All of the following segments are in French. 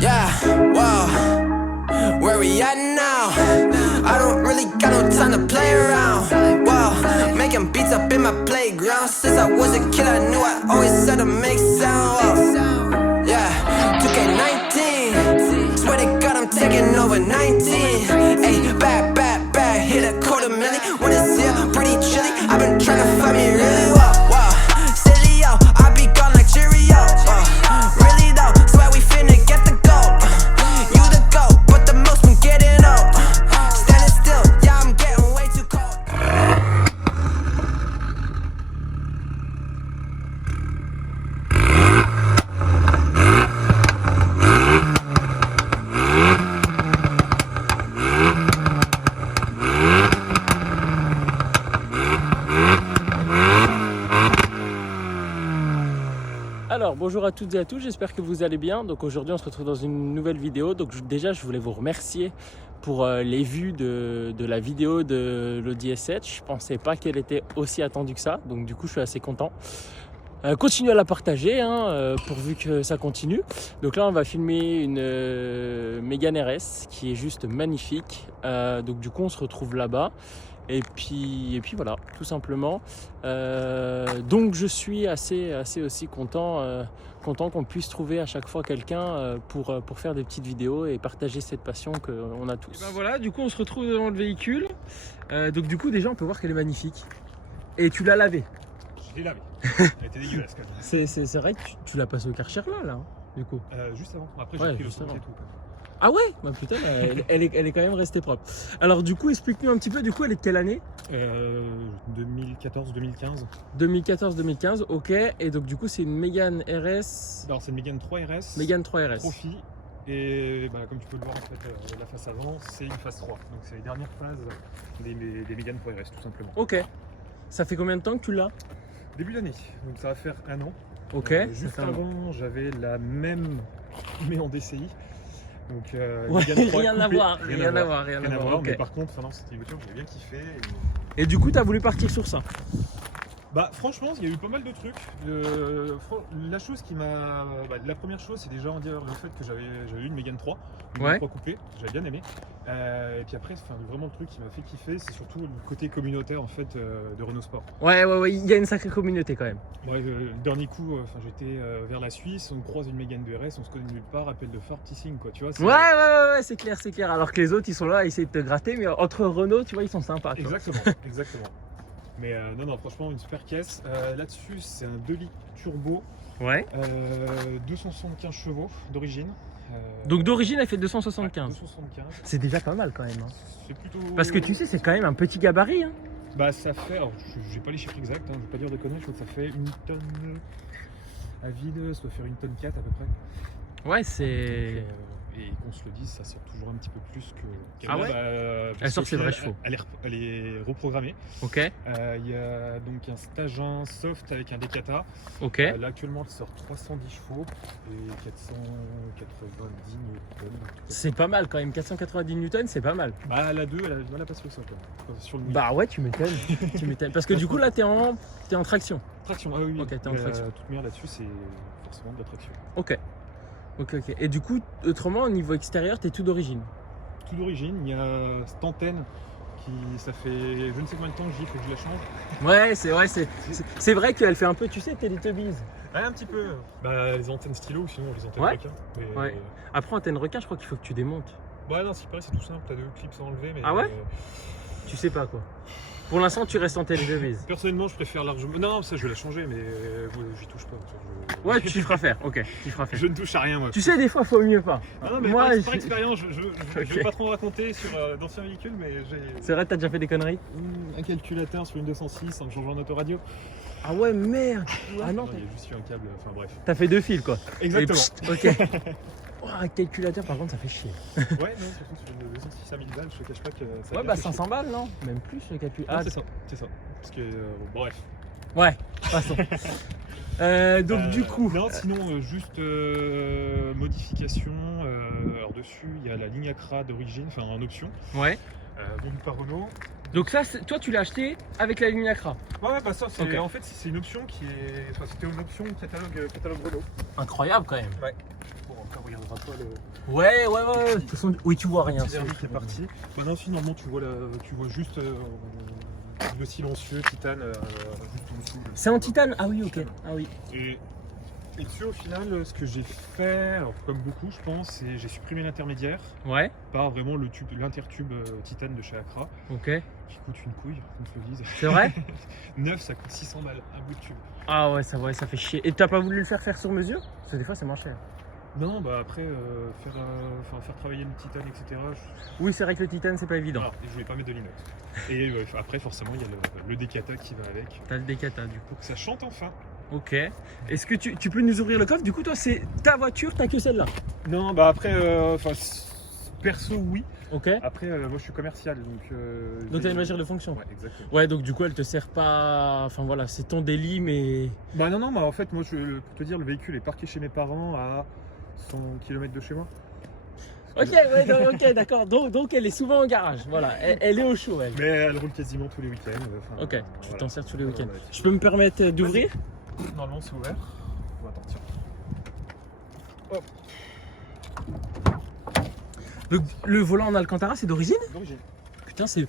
Yeah, whoa, where we at now? I don't really got no time to play around. Whoa, making beats up in my playground. Since I was a kid, I knew I always had to make sound. Whoa. Yeah, 2K19. Swear to God, I'm taking over 19. Hey, back, hit a $250,000. When it's here, pretty chilly. I've been trying to find me really well. Silly, yo, I be gone like Cheerio. Really though, swear we finna get the gold. You the goat, but the most been getting old. Standing still, yeah, I'm getting way too cold. Alors bonjour à toutes et à tous, j'espère que vous allez bien. Donc aujourd'hui on se retrouve dans une nouvelle vidéo. Donc déjà je voulais vous remercier pour les vues de la vidéo de l'Audi S7. Je pensais pas qu'elle était aussi attendue que ça, donc du coup je suis assez content. Continuez à la partager pourvu que ça continue. Donc là on va filmer une Mégane RS qui est juste magnifique. Donc du coup on se retrouve là-bas. Et puis voilà, tout simplement. Donc je suis assez aussi content qu'on puisse trouver à chaque fois quelqu'un pour faire des petites vidéos et partager cette passion qu'on a tous. Et ben voilà, du coup on se retrouve devant le véhicule. Donc du coup déjà on peut voir qu'elle est magnifique. Et tu l'as lavée. Je l'ai lavé. Elle était dégueulasse quand même. C'est vrai que tu l'as passé au Karcher là, du coup. Juste avant. Après j'ai Ouais, pris le juste son et avant. tout. Ah ouais, bah putain, elle est quand même restée propre. Alors du coup, explique-nous un petit peu, du coup, elle est de quelle année? 2014-2015. 2014-2015, ok. Et donc du coup, c'est une Mégane RS. Alors c'est une Mégane 3 RS. Mégane 3 RS. Trophy. Et bah, comme tu peux le voir en fait, la face avant, c'est une phase 3. Donc c'est les dernières phases des Mégane 3 RS tout simplement. Ok. Ça fait combien de temps que tu l'as? Début d'année, donc ça va faire un an. Ok. Juste avant, j'avais la même mais en DCI. Donc Ouais, Mégane 3 rien à coupé, voir, rien à voir. Mais Ok. par contre, non, c'était une voiture que j'ai bien kiffé. Et du coup, tu as voulu partir sur ça? Bah franchement, il y a eu pas mal de trucs. La chose qui m'a... la première chose, c'est déjà en dire le fait que j'avais eu une Mégane 3, une Ouais. 3 coupée, j'avais bien aimé. Et puis après, vraiment le truc qui m'a fait kiffer, c'est surtout le côté communautaire en fait de Renault Sport. Ouais, il y a une sacrée communauté quand même. Ouais, le dernier coup, j'étais vers la Suisse, on croise une Mégane 2 RS, on se connaît nulle part, appel de phare, petit signe quoi, tu vois. Ouais, c'est clair. Alors que les autres, ils sont là à essayer de te gratter, mais entre Renault, tu vois, ils sont sympas. Exactement, exactement. Mais non, franchement, une super caisse. Là-dessus, c'est un 2 litres turbo, Ouais. 275 chevaux d'origine. Donc d'origine, elle fait 275. 275. C'est déjà pas mal quand même. Hein. C'est plutôt... Parce que tu sais, c'est quand même un petit gabarit. Hein. Bah ça fait, alors j'ai pas les chiffres exacts, je vais pas dire de conneries, je crois que ça fait une tonne à vide, ça doit faire une tonne 4 à peu près. Ouais, c'est... Et qu'on se le dise, ça sort toujours un petit peu plus que... Ah ouais Elle sort ses vrais chevaux. Elle est reprogrammée. Ok, Il y a donc un stage 1 soft avec un Decata. ok. Là actuellement elle sort 310 chevaux et 490 newtons. C'est pas mal quand même, 490 Newton, c'est pas mal. Bah la 2, elle a du mal à passer au sol quoi. Sur le Bah ouais, tu m'étonnes. Parce que du coup là, t'es en traction. traction, ah oui. Ok, t'es en traction. Toute manière là-dessus, c'est forcément de la traction. Ok. Et du coup, autrement, au niveau extérieur, t'es tout d'origine. Tout d'origine, il y a cette antenne qui, ça fait je ne sais combien de temps que j'y fais que je la change. Ouais, c'est vrai qu'elle fait un peu, tu sais, Teletubbies. Ouais, un petit peu. Bah les antennes stylo ou sinon les antennes Ouais. requins. Mais, Ouais. Après, antenne requin, je crois qu'il faut que tu démontes. Bah non, c'est c'est tout simple, t'as 2 clips à enlever. Mais, Ah ouais Tu sais pas quoi. Pour l'instant, tu restes en Teletubbies. personnellement, je préfère largement. Non, ça je vais la changer, mais j'y touche pas. Ouais, tu feras faire. Ok, tu feras faire. Je ne touche à rien moi. Tu sais, des fois, faut mieux pas. Non, mais Moi, par expérience, je Ok. vais pas trop raconter sur d'anciens véhicules, mais j'ai c'est vrai, t'as déjà fait des conneries? un calculateur sur une 206 en changeant d'autoradio. Ah ouais, merde. Ah non, il y a juste eu un câble, enfin bref. t'as fait 2 fils quoi. Exactement. Et pssst, ok. Oh, un calculateur, par contre, ça fait chier. Ouais, non, surtout sur une 206 à 1000 balles, je te cache pas que ça. Ouais, bah 500 balles, non? Même plus le calculateur. Ah, c'est ça. Parce que, bref. Ouais, passons. Donc du coup, Non, sinon, juste modification. Alors dessus, il y a la ligne Acra d'origine, enfin en option. ouais, vendu par Renault. Donc ça, toi tu l'as acheté avec la ligne Acra. Ouais, bah ça, c'est Ok. en fait c'est une option qui est. Enfin, c'était une option catalogue Renault. Incroyable quand même. Ouais. Bon, après, on regardera pas le. Ouais. De toute façon, oui, tu vois rien. petit vernis qui est parti. Bah non, finalement, tu vois juste le silencieux titane juste en dessous. C'est en titane? Ah oui, ok. Ah oui. Et dessus, au final, ce que j'ai fait, alors, comme beaucoup, je pense, c'est j'ai supprimé l'intermédiaire Ouais, par vraiment l'intertube titane de chez Acra, ok. qui coûte une couille, qu'on se le dise. C'est vrai? Neuf, ça coûte 600 balles, un bout de tube. Ah ouais, ça fait chier. Et t'as pas voulu le faire sur mesure? Parce que des fois c'est moins cher. Non, bah après, faire travailler le titane, etc. Oui, c'est vrai que le titane c'est pas évident. Alors, je voulais pas mettre de l'inox. Et après, forcément, il y a le Decata qui va avec. T'as le Decata du coup. Pour que ça chante enfin. Ok. Est-ce que tu peux nous ouvrir le coffre? Du coup, toi, c'est ta voiture, t'as que celle-là. Non, bah après, perso, oui. Ok. Après, moi, je suis commercial, donc. Donc t'as une voiture de fonction. Ouais, exactement. Ouais, donc du coup, elle te sert pas. Enfin voilà, c'est ton délit, mais. Bah non, bah en fait, moi, pour te dire, le véhicule est parqué chez mes parents à 100 km de chez moi. Ok, ouais, ok, d'accord. Donc elle est souvent au garage. Voilà, elle est au chaud, elle. Mais elle roule quasiment tous les week-ends. Ok, tu voilà. t'en sers tous les week-ends. Ouais. Je peux me permettre d'ouvrir? Normalement, c'est ouvert. Bon, attends, tiens. Le volant en Alcantara, c'est d'origine? D'origine. Putain, c'est.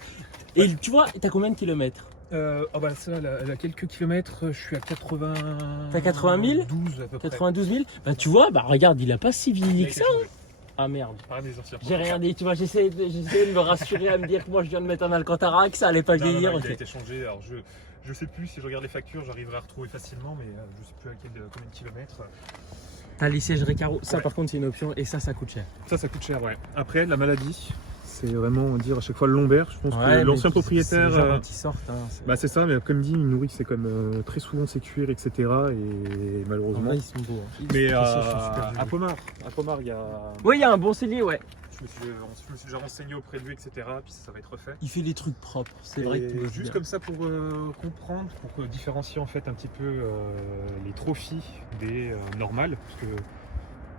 Et tu vois, t'as combien de kilomètres? Bah ça, elle a quelques kilomètres, je suis à 80. T'as 80 000? 12 à peu près. 92 000? Bah tu vois, bah regarde, il a pas si vieilli que ça. Hein. Ah merde. Ah, des anciens. J'ai rien dit, tu vois, j'essaie de me rassurer à me dire que moi je viens de mettre un Alcantara, que ça allait pas Non, vieillir. il Ok. a été changé. Alors je sais plus si je regarde les factures, j'arriverai à retrouver facilement, mais je sais plus à combien de kilomètres. T'as les sièges Recaro, ça Ouais. par contre c'est une option et ça coûte cher. Ça coûte cher, ouais. Après, la maladie, c'est vraiment, on dire à chaque fois le lombaire. Je pense Ouais, que l'ancien mais propriétaire. c'est les gens quand ils sortent. Hein, Bah c'est ça, mais comme dit, il nourrit, c'est comme très souvent ses cuirs, etc. Et en malheureusement. vrai, ils sont beaux. Hein. Mais Les sièges sont super à jolis. Pommard, il y a. Oui, il y a un bon cellier, ouais. Je me suis déjà renseigné auprès de lui, etc. Puis ça va être refait. Il fait des trucs propres, c'est vrai que Et tu bosses juste bien. comme ça pour comprendre, pour différencier en fait un petit peu les trophies des normales, parce que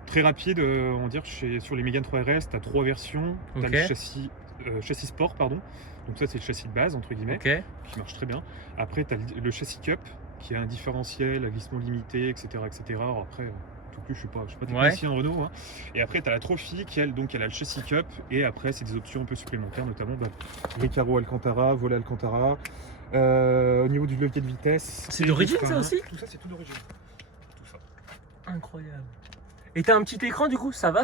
très rapide, on va dire sur les Mégane 3 RS, tu as 3 versions. Tu as Ok. le châssis sport, pardon. Donc ça c'est le châssis de base entre guillemets, Ok. qui marche très bien. Après tu as le châssis cup, qui a un différentiel, à glissement limité, etc. Alors après, tout plus, je suis pas technicien en Renault. Hein. Et après tu as la Trophy qui elle a le châssis cup, et après c'est des options un peu supplémentaires, notamment Recaro Alcantara, volet Alcantara. Au niveau du levier de vitesse. C'est et d'origine, du ça frein, aussi? Tout ça c'est tout d'origine. Tout ça. Incroyable. Et t'as un petit écran du coup, ça va,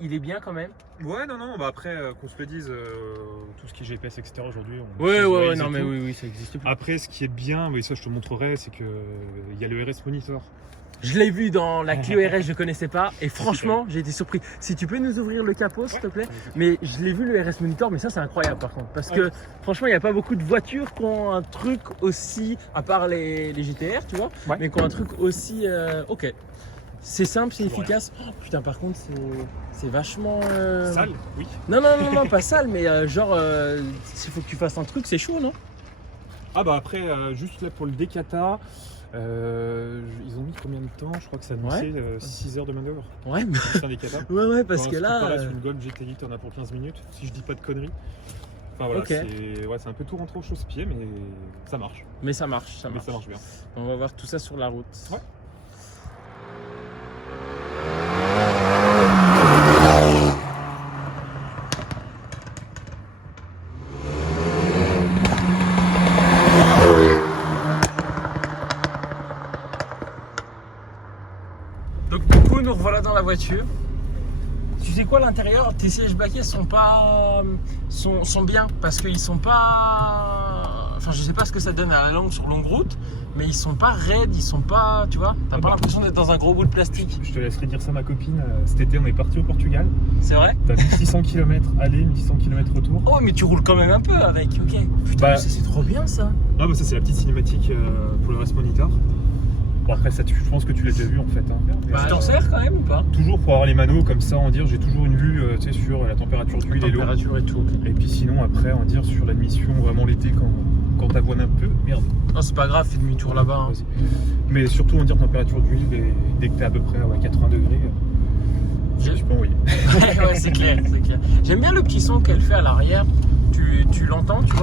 il est bien quand même. Ouais, non, bah après, qu'on se le dise, tout ce qui est GPS, etc. aujourd'hui. Ouais, non mais oui, ça existe plus. Après, ce qui est bien, mais ça je te montrerai, c'est qu'il y a le RS Monitor. Je l'ai vu dans la Clio RS, je connaissais pas et franchement j'ai été surpris. Si tu peux nous ouvrir le capot s'il te plaît. Mais je l'ai vu le RS Monitor, mais ça c'est incroyable par contre. Parce que franchement il n'y a pas beaucoup de voitures qui ont un truc aussi, à part les GTR tu vois, Ouais. mais qui ont un truc aussi ok. C'est simple, c'est Ouais. efficace. Oh, putain par contre c'est vachement... Sale, oui. Non, pas sale, mais genre s'il faut que tu fasses un truc c'est chaud non? Ah bah après, juste là pour le Decata, ils ont mis combien de temps? Je crois que ça annonçait 6 heures de manœuvre. Ouais, mais... C'est un Decata. ouais parce que Là, là... sur une Golf GTI, t'en as pour 15 minutes, si je dis pas de conneries. Enfin voilà, Ok. c'est un peu tout rentré au chausse-pied, mais ça marche. Mais ça marche, Mais ça marche bien. On va voir tout ça sur la route. Ouais. Donc du coup nous revoilà dans la voiture. Tu sais quoi, l'intérieur, tes sièges baquets sont pas sont bien parce qu'ils sont pas, enfin je sais pas ce que ça donne à la longue sur longue route, mais ils sont pas raides, ils sont pas, tu vois, t'as pas l'impression d'être dans un gros bout de plastique. Je te laisserai dire ça à ma copine. Cet été, on est parti au Portugal. C'est vrai? T'as 1600 km aller, 1600 km retour. Oh mais tu roules quand même un peu avec, ok. Putain Bah, mais ça, c'est trop bien ça. Ah bah ça c'est la petite cinématique pour le RS Monitor. Bon après ça je pense que tu l'as déjà vu en fait. Hein. Bah, tu t'en sers quand même ou pas? Toujours pour avoir les manos comme ça, on dire j'ai toujours une vue tu sais, sur la température d'huile et l'eau. Température et tout. Ok. Et puis sinon après on va dire sur l'admission vraiment l'été quand t'avoines un peu. Merde. Non c'est pas grave, fais demi-tour là-bas. Hein. Vas-y. Mais surtout on va dire température d'huile et dès que t'es à peu près à 80 degrés, tu peux envoyer. Ouais c'est clair, c'est clair. J'aime bien le petit son qu'elle fait à l'arrière.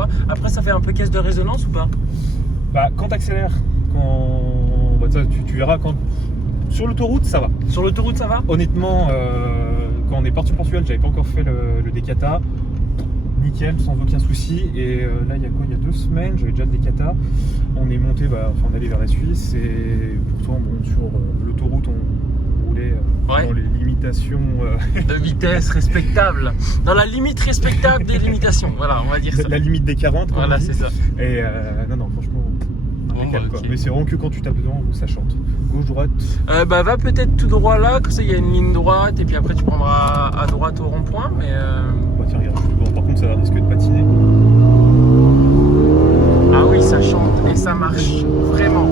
va. Après, ça fait un peu caisse de résonance ou pas? Bah, quand t'accélères, tu verras quand. Sur l'autoroute, ça va. Sur l'autoroute, ça va? Honnêtement, quand on est parti au Portugal, j'avais pas encore fait le Decata. Nickel, sans aucun souci. Et là, il y a quoi? Il y a 2 semaines, j'avais déjà le Decata. On est monté, on allait vers la Suisse. Et pourtant, bon, sur l'autoroute, on roulait dans les limitations de vitesse respectable. Dans la limite respectable des limitations. Voilà, on va dire ça. La limite des 40. Voilà, c'est ça. Et non, franchement. Okay. Mais c'est vraiment que quand tu tapes dedans où ça chante. Gauche, droite. Va peut-être tout droit là, comme ça il y a une ligne droite et puis après tu prendras à droite au rond-point. Mais tiens, regarde, par contre ça risque de patiner. Ah oui, ça chante et ça marche vraiment.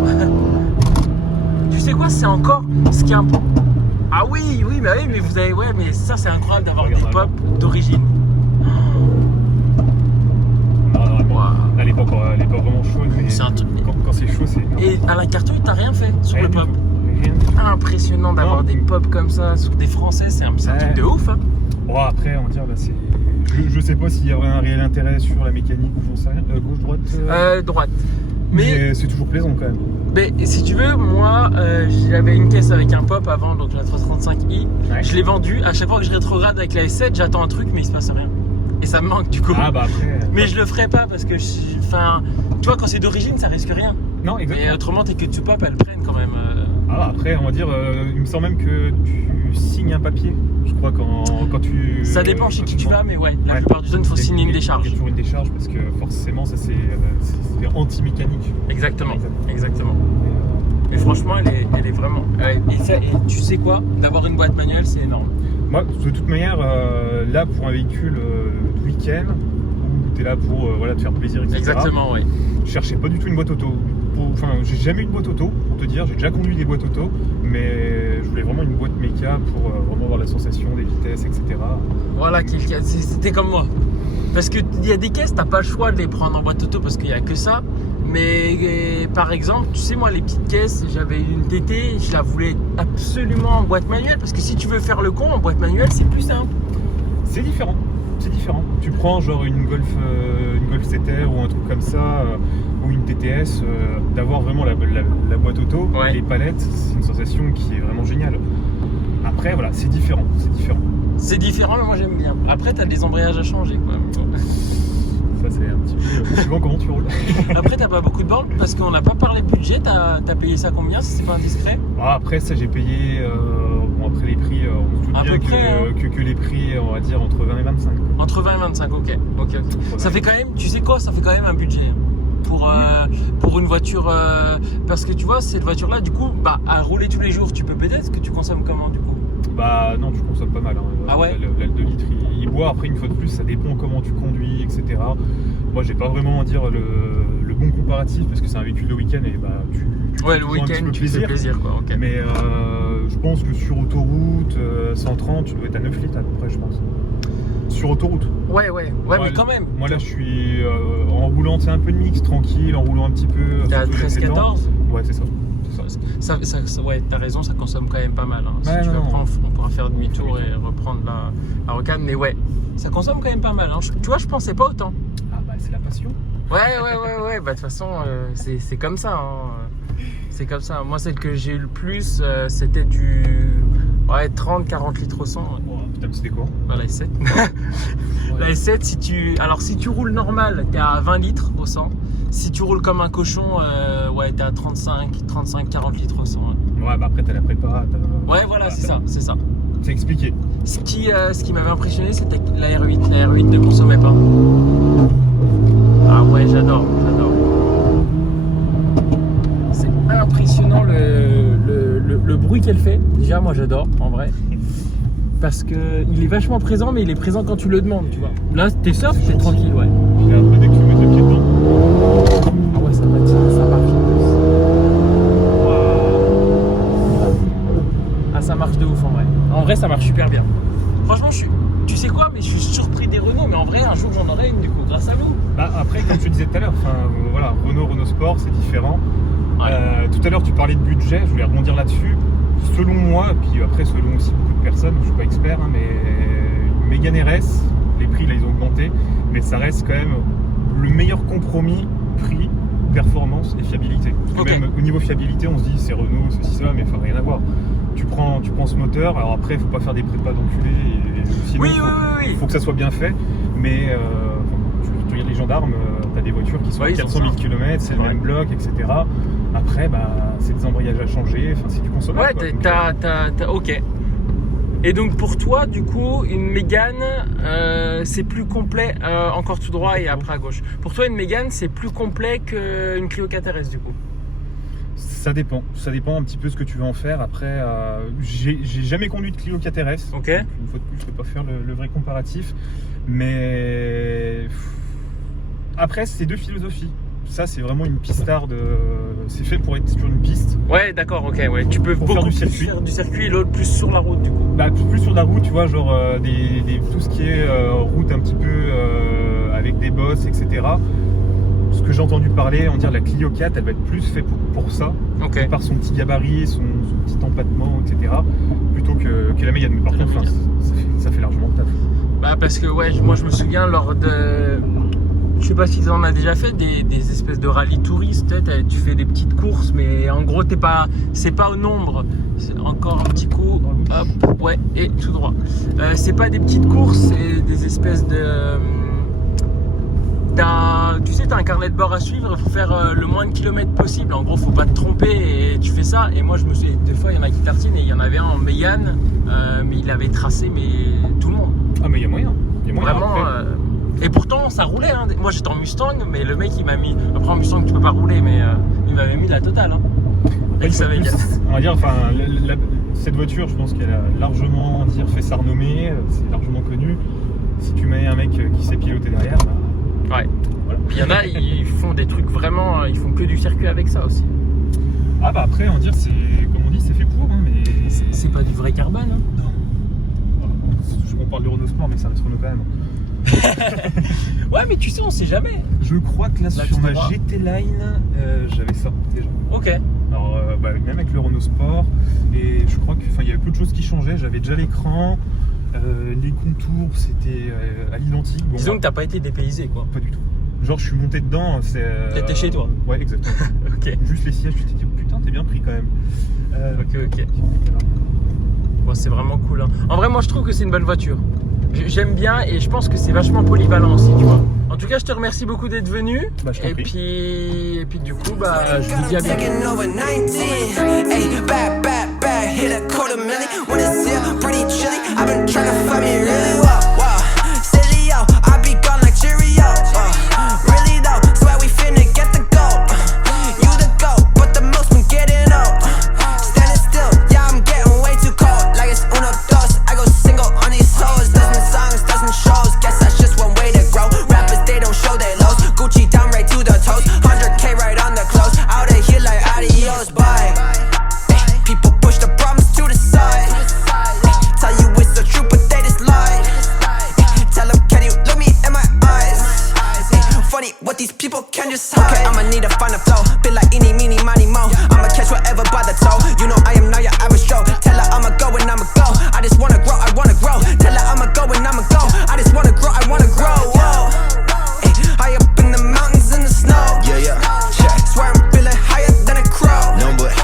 Tu sais quoi, c'est encore ce qui est un peu. Ah oui, mais vous avez, mais ça c'est incroyable d'avoir des pop d'origine. Elle est pas vraiment chaude, mais c'est un truc. Quand c'est chaud, c'est. Et à la cartouche, t'as rien fait sur rien le pop. Rien. Impressionnant d'avoir des pop comme ça sur des Français, c'est un truc de ouf. Hein. Bon, après, on va dire, là, c'est. Je sais pas s'il y aurait un réel intérêt sur la mécanique ou j'en sais rien. Gauche, droite. Droite. Mais c'est toujours plaisant quand même. Mais si tu veux, moi, j'avais une caisse avec un pop avant, donc la 335i. Ouais. Je l'ai vendue. À chaque fois que je rétrograde avec la S7, j'attends un truc, mais il se passe rien. Et ça me manque du coup. Après. Mais je le ferai pas parce que, tu vois, quand c'est d'origine, ça risque rien. Non, exactement. Et autrement, tes queues de soupape, elles prennent quand même. Après, on va dire, il me semble même que tu signes un papier. Je crois quand tu. Ça dépend chez qui tu vas, mais la plupart du temps, il faut signer une décharge. Il y a toujours une décharge parce que forcément, ça c'est anti-mécanique. Exactement. Mais franchement, elle est vraiment. Et tu sais quoi? D'avoir une boîte manuelle, c'est énorme. Moi, de toute manière, là pour un véhicule de week-end, où tu es là pour te faire plaisir, etc. Exactement, oui. Je cherchais pas du tout une boîte auto. J'ai jamais eu de boîte auto, pour te dire. J'ai déjà conduit des boîtes auto, mais je voulais vraiment une boîte méca pour vraiment avoir la sensation des vitesses, etc. Voilà, c'était comme moi. Parce qu'il y a des caisses, t'as pas le choix de les prendre en boîte auto parce qu'il n'y a que ça. Mais par exemple, tu sais, moi, les petites caisses, j'avais une TT, je la voulais absolument en boîte manuelle. Parce que si tu veux faire le con en boîte manuelle, c'est plus simple. C'est différent. Tu prends genre une Golf CTR ou un truc comme ça, ou une TTS, d'avoir vraiment la boîte auto, les palettes, c'est une sensation qui est vraiment géniale. Après, voilà, c'est différent. C'est différent, mais moi j'aime bien. Après, t'as des embrayages à changer, quoi. Ça, c'est un petit peu suivant comment tu roules. Après, t'as pas beaucoup de bornes parce qu'on n'a pas parlé de budget. T'as payé ça combien, si c'est pas indiscret? Après, ça, j'ai payé. Après les prix, on se doute bien que les prix, on va dire, entre 20 et 25. Quoi. Entre 20 et 25, ok. Ça fait quand même, tu sais quoi, ça fait quand même un budget pour une voiture. Parce que tu vois, cette voiture-là, du coup, à rouler tous les jours, tu peux peut-être que tu consommes comment, du coup? Non, tu consommes pas mal. Hein. Ah ouais? Le 2 litres, il boit. Après, une fois de plus, ça dépend comment tu conduis, etc. Moi, j'ai pas vraiment à dire le bon comparatif parce que c'est un véhicule de week-end et tu le week-end, tu fais plaisir, quoi. Okay. Mais je pense que sur autoroute, 130, tu dois être à 9 litres à peu près, je pense. Sur autoroute. Ouais, mais quand même. Moi, là, je suis en roulant, c'est un peu de mix, tranquille, en roulant un petit peu. T'es à 13-14? Ouais, c'est ça. Ouais, t'as raison, ça consomme quand même pas mal. Hein. Si tu veux prendre, on pourra faire demi-tour et reprendre la rocade. Mais ça consomme quand même pas mal. Hein. Tu vois, je pensais pas autant. C'est la passion. Ouais. De toute façon, c'est comme ça. Hein. C'est comme ça. Moi, celle que j'ai eu le plus, c'était du 30-40 litres au 100. Putain, c'était quoi? La S7. La S7, si tu roules normal, t'es à 20 litres au 100. Si tu roules comme un cochon, t'es à 35-40 litres au 100. Après, t'as la prépa. C'est ça. C'est expliqué. Ce qui m'avait impressionné, c'était la R8. La R8 ne consommait pas. Ah ouais, j'adore. C'est impressionnant le bruit qu'elle fait. Déjà, moi j'adore, en vrai. Parce qu'il est vachement présent, mais il est présent quand tu le demandes, tu vois. Là, t'es surf, t'es tranquille, ouais. Et après, dès que tu mets le pied dedans. Ah ouais, ça marche. Ah, ça marche de ouf, en vrai. En vrai, ça marche super bien. Franchement, tu sais quoi, mais je suis surpris des Renault, mais en vrai, un jour j'en aurai une, du coup, grâce à vous. Après, comme tu disais tout à l'heure, Renault Sport, c'est différent. Ouais. Tout à l'heure, tu parlais de budget, je voulais rebondir là-dessus. Selon moi, puis après, selon aussi beaucoup de personnes, je ne suis pas expert, mais une Mégane RS, les prix, là, ils ont augmenté, mais ça reste quand même le meilleur compromis prix, performance et fiabilité. Parce que même au niveau fiabilité, on se dit c'est Renault, ceci, ça, mais rien à voir. Tu prends ce moteur, alors après, il ne faut pas faire des prépas d'enculé, sinon il faut que ça soit bien fait, mais tu regardes les gendarmes, tu as des voitures qui sont à 400 000 km, c'est le même bloc, etc. Après, c'est des embrayages à changer, c'est du consommable. Ouais, ok. Et donc pour toi, du coup, une Mégane, c'est plus complet, encore tout droit et après à gauche. Pour toi, une Mégane, c'est plus complet qu'une Clio 4 RS, du coup? Ça dépend un petit peu ce que tu veux en faire. Après, j'ai jamais conduit de Clio 4 RS. Ok. Donc, une fois de plus, je ne peux pas faire le vrai comparatif. Mais après, c'est deux philosophies. Ça, c'est vraiment une pistarde. C'est fait pour être sur une piste. Ouais, d'accord, ok. Ouais. Tu peux faire du circuit et l'autre plus sur la route, du coup. Plus sur la route, tu vois, genre tout ce qui est route un petit peu avec des bosses, etc. Ce que j'ai entendu parler, on dirait la Clio 4, elle va être plus faite pour ça, par son petit gabarit, son petit empattement, etc. Plutôt que la Mégane. Mais par contre, ça fait largement le taf. Parce que moi je me souviens lors de... Je sais pas si tu en as déjà fait des espèces de rallye touristes, tu fais des petites courses, mais en gros c'est pas au nombre, c'est encore un petit coup, hop, ouais, et tout droit. C'est pas des petites courses, c'est des espèces de... Tu sais, tu as un carnet de bord à suivre, il faut faire le moins de kilomètres possible. En gros, faut pas te tromper et tu fais ça. Et moi, je me suis des fois, il y en a qui tartinent et il y en avait un en Mégane, mais il avait tracé tout le monde. Ah, mais il y a moyen. Vraiment. Et pourtant, ça roulait. Hein. Moi, j'étais en Mustang, mais le mec, il m'a mis. Après, en Mustang, tu peux pas rouler, mais il m'avait mis la totale. Hein. On va dire, cette voiture, je pense qu'elle a largement fait sa renommée, c'est largement connu. Si tu mets un mec qui sait piloter derrière, ouais. Voilà. Puis il y en a, ils font des trucs vraiment, ils font que du circuit avec ça aussi. Après, on va dire, comme on dit, c'est fait pour, hein, mais c'est pas du vrai carbone. Hein. Non. On parle de Renault Sport, mais ça reste Renault quand même. Ouais, mais tu sais, on sait jamais. Je crois que là sur ma GT Line, j'avais ça déjà. Ok. Alors, même avec le Renault Sport, et je crois qu'il y avait peu de choses qui changeaient. J'avais déjà l'écran. Les contours, c'était à l'identique. Disons que t'as pas été dépaysé, quoi. Pas du tout. Genre, je suis monté dedans. T'étais chez toi. Ouais, exactement. Ok. Juste les sièges, tu t'es dit, putain, t'es bien pris quand même. Ok. Bon, c'est vraiment cool. Hein. En vrai, moi, je trouve que c'est une bonne voiture. J'aime bien et je pense que c'est vachement polyvalent aussi, tu vois. En tout cas, je te remercie beaucoup d'être venu. Et puis, du coup, je vous dis à bientôt. Hit a quarter million when it's here, pretty chilly. I've been trying to find me really wow. Silly yo, I be gone like Cheerio. Really though, swear we finna get the gold. You the goat, but the most been getting old. Standing still, yeah, I'm getting way too cold. Like it's uno dos, I go single on these hoes. Doesn't songs, doesn't shows. Guess that's just one way to grow. Rappers, they don't show their lows. Gucci down right to the toes. 100K right on the clothes. Out of here like adios, bye. People push the problems to the side. Tell you it's the truth, but they just lie. Tell them, can you look me in my eyes? Funny what these people can just hide. Okay, I'ma need to find a flow. Been like eeny, meeny, miny, mo. I'ma catch whatever by the toe. You know I am not your average Joe. Tell her I'ma go and I'ma go. I just wanna grow, I wanna grow. Tell her I'ma go and I'ma go. I just wanna grow, I wanna grow. Whoa. High up in the mountains in the snow. Yeah. Swear I'm feeling higher than a crow. No, but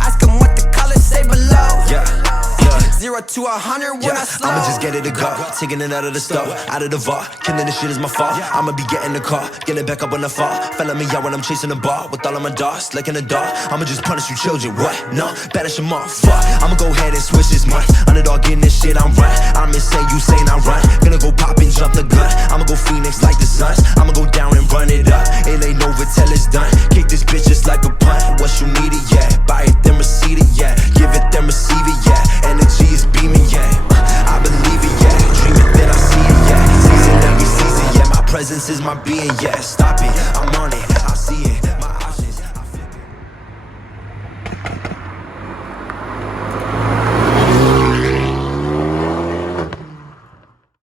ask them what the colors say below. 0 to 100 when I slow. I'ma just get it to go, taking it out of the stove, out of the vault. Killing this shit is my fault. I'ma be getting the car, get it back up when I fall. Felling me out when I'm chasing the ball with all of my dogs, like in the dark. I'ma just punish you children. What? No, banish them off. Fuck. I'ma go ahead and switch this month. Underdog getting this shit, I'm right. I'm insane, you saying I run. Gonna go pop and jump the gun. I'ma go Phoenix like the Suns. I'ma go down and run it up. It ain't over till it's done. Kick this bitch just like a punt. What you need it, yeah. Buy it, then receive it, yeah. Give it, then receive it, yeah. Energy is beaming, yeah. I believe it, yeah. Dream it, then I see it, yeah. Season every season, yeah. My presence is my being, yeah. Stop it.